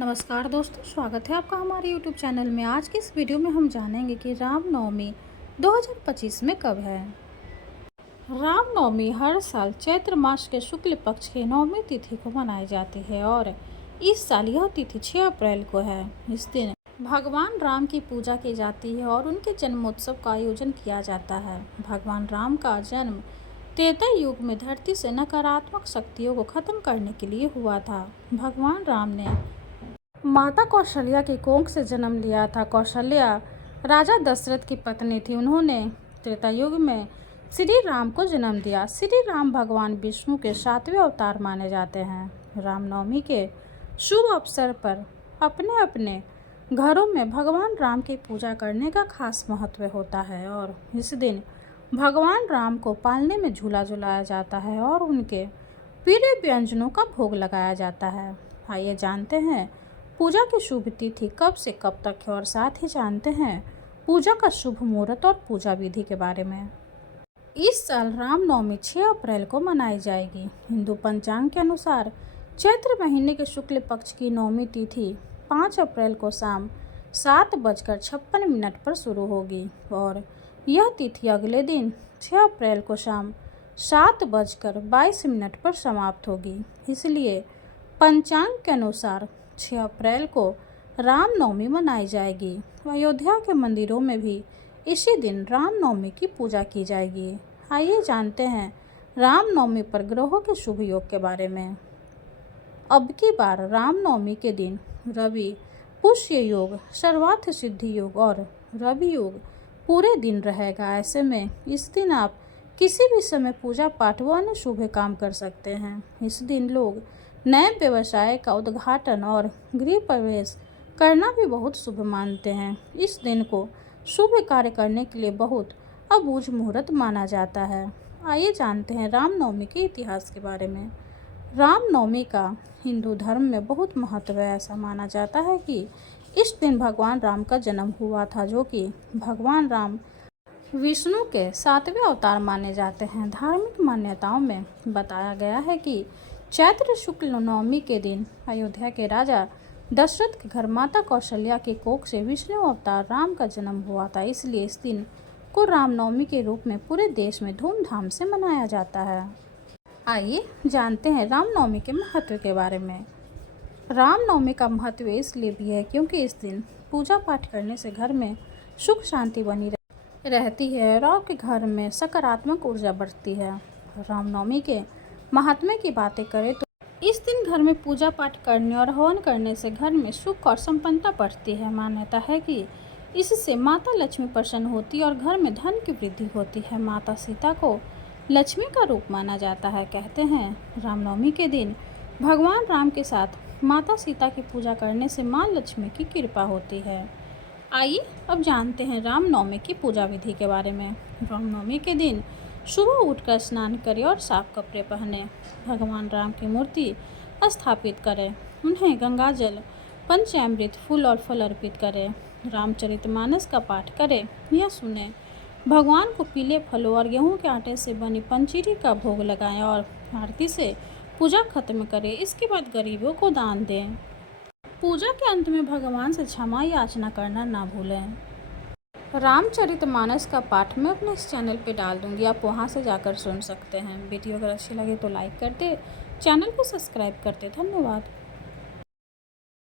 नमस्कार दोस्तों, स्वागत है आपका हमारे YouTube चैनल में। आज की इस वीडियो में हम जानेंगे कि रामनवमी 2025 में कब है। रामनवमी हर साल चैत्र मास के शुक्ल पक्ष की नवमी तिथि को मनाई जाती है और इस साल यह तिथि 6 अप्रैल को है। इस दिन भगवान राम की पूजा की जाती है और उनके जन्मोत्सव का आयोजन किया जाता है। भगवान राम का जन्म त्रेता युग में धरती से नकारात्मक शक्तियों को खत्म करने के लिए हुआ था। भगवान राम ने माता कौशल्या की कोख से जन्म लिया था। कौशल्या राजा दशरथ की पत्नी थी। उन्होंने त्रेता युग में श्री राम को जन्म दिया। श्री राम भगवान विष्णु के 7वें अवतार माने जाते हैं। रामनवमी के शुभ अवसर पर अपने अपने घरों में भगवान राम की पूजा करने का खास महत्व होता है और इस दिन भगवान राम को पालने में झूला झुलाया जाता है और उनके प्रिय व्यंजनों का भोग लगाया जाता है। आइए जानते हैं पूजा की शुभ तिथि कब से कब तक है और साथ ही जानते हैं पूजा का शुभ मुहूर्त और पूजा विधि के बारे में। इस साल रामनवमी 6 अप्रैल को मनाई जाएगी। हिंदू पंचांग के अनुसार चैत्र महीने के शुक्ल पक्ष की नवमी तिथि 5 अप्रैल को शाम 7:56 पर शुरू होगी और यह तिथि अगले दिन 6 अप्रैल को शाम 7:22 पर समाप्त होगी। इसलिए पंचांग के अनुसार 6 अप्रैल को रामनवमी मनाई जाएगी। अयोध्या के मंदिरों में भी इसी दिन रामनवमी की पूजा की जाएगी। आइए जानते हैं रामनवमी पर ग्रहों के शुभ योग के बारे में। अब की बार रामनवमी के दिन रवि पुष्य योग, सर्वार्थ सिद्धि योग और रवि योग पूरे दिन रहेगा। ऐसे में इस दिन आप किसी भी समय पूजा पाठ व अन्य शुभ काम कर सकते हैं। इस दिन लोग नए व्यवसाय का उद्घाटन और गृह प्रवेश करना भी बहुत शुभ मानते हैं। इस दिन को शुभ कार्य करने के लिए बहुत अबूझ मुहूर्त माना जाता है। आइए जानते हैं रामनवमी के इतिहास के बारे में। रामनवमी का हिंदू धर्म में बहुत महत्व है। ऐसा माना जाता है कि इस दिन भगवान राम का जन्म हुआ था, जो कि भगवान राम विष्णु के 7वें अवतार माने जाते हैं। धार्मिक मान्यताओं में बताया गया है कि चैत्र शुक्ल नवमी के दिन अयोध्या के राजा दशरथ के घर माता कौशल्या की कोख से विष्णु अवतार राम का जन्म हुआ था। इसलिए इस दिन को रामनवमी के रूप में पूरे देश में धूमधाम से मनाया जाता है। आइए जानते हैं रामनवमी के महत्व के बारे में। रामनवमी का महत्व इसलिए भी है क्योंकि इस दिन पूजा पाठ करने से घर में सुख शांति बनी रहती है और आपके घर में सकारात्मक ऊर्जा बढ़ती है। रामनवमी के महात्म्य की बातें करें तो इस दिन घर में पूजा पाठ करने और हवन करने से घर में सुख और संपन्नता बढ़ती है। मान्यता है कि इससे माता लक्ष्मी प्रसन्न होती है और घर में धन की वृद्धि होती है। माता सीता को लक्ष्मी का रूप माना जाता है। कहते हैं रामनवमी के दिन भगवान राम के साथ माता सीता की पूजा करने से माँ लक्ष्मी की कृपा होती है। आइए अब जानते हैं रामनवमी की पूजा विधि के बारे में। रामनवमी के दिन सुबह उठकर स्नान करें और साफ कपड़े पहने। भगवान राम की मूर्ति स्थापित करें, उन्हें गंगा जल, पंचामृत, फूल और फल अर्पित करें। रामचरितमानस का पाठ करें या सुने। भगवान को पीले फलों और गेहूं के आटे से बनी पंजीरी का भोग लगाएं और आरती से पूजा खत्म करें। इसके बाद गरीबों को दान दें। पूजा के अंत में भगवान से क्षमा याचना करना ना भूलें। रामचरितमानस का पाठ मैं अपने इस चैनल पे डाल दूंगी, आप वहां से जाकर सुन सकते हैं। वीडियो अगर अच्छी लगे तो लाइक कर दे, चैनल को सब्सक्राइब कर दे। धन्यवाद।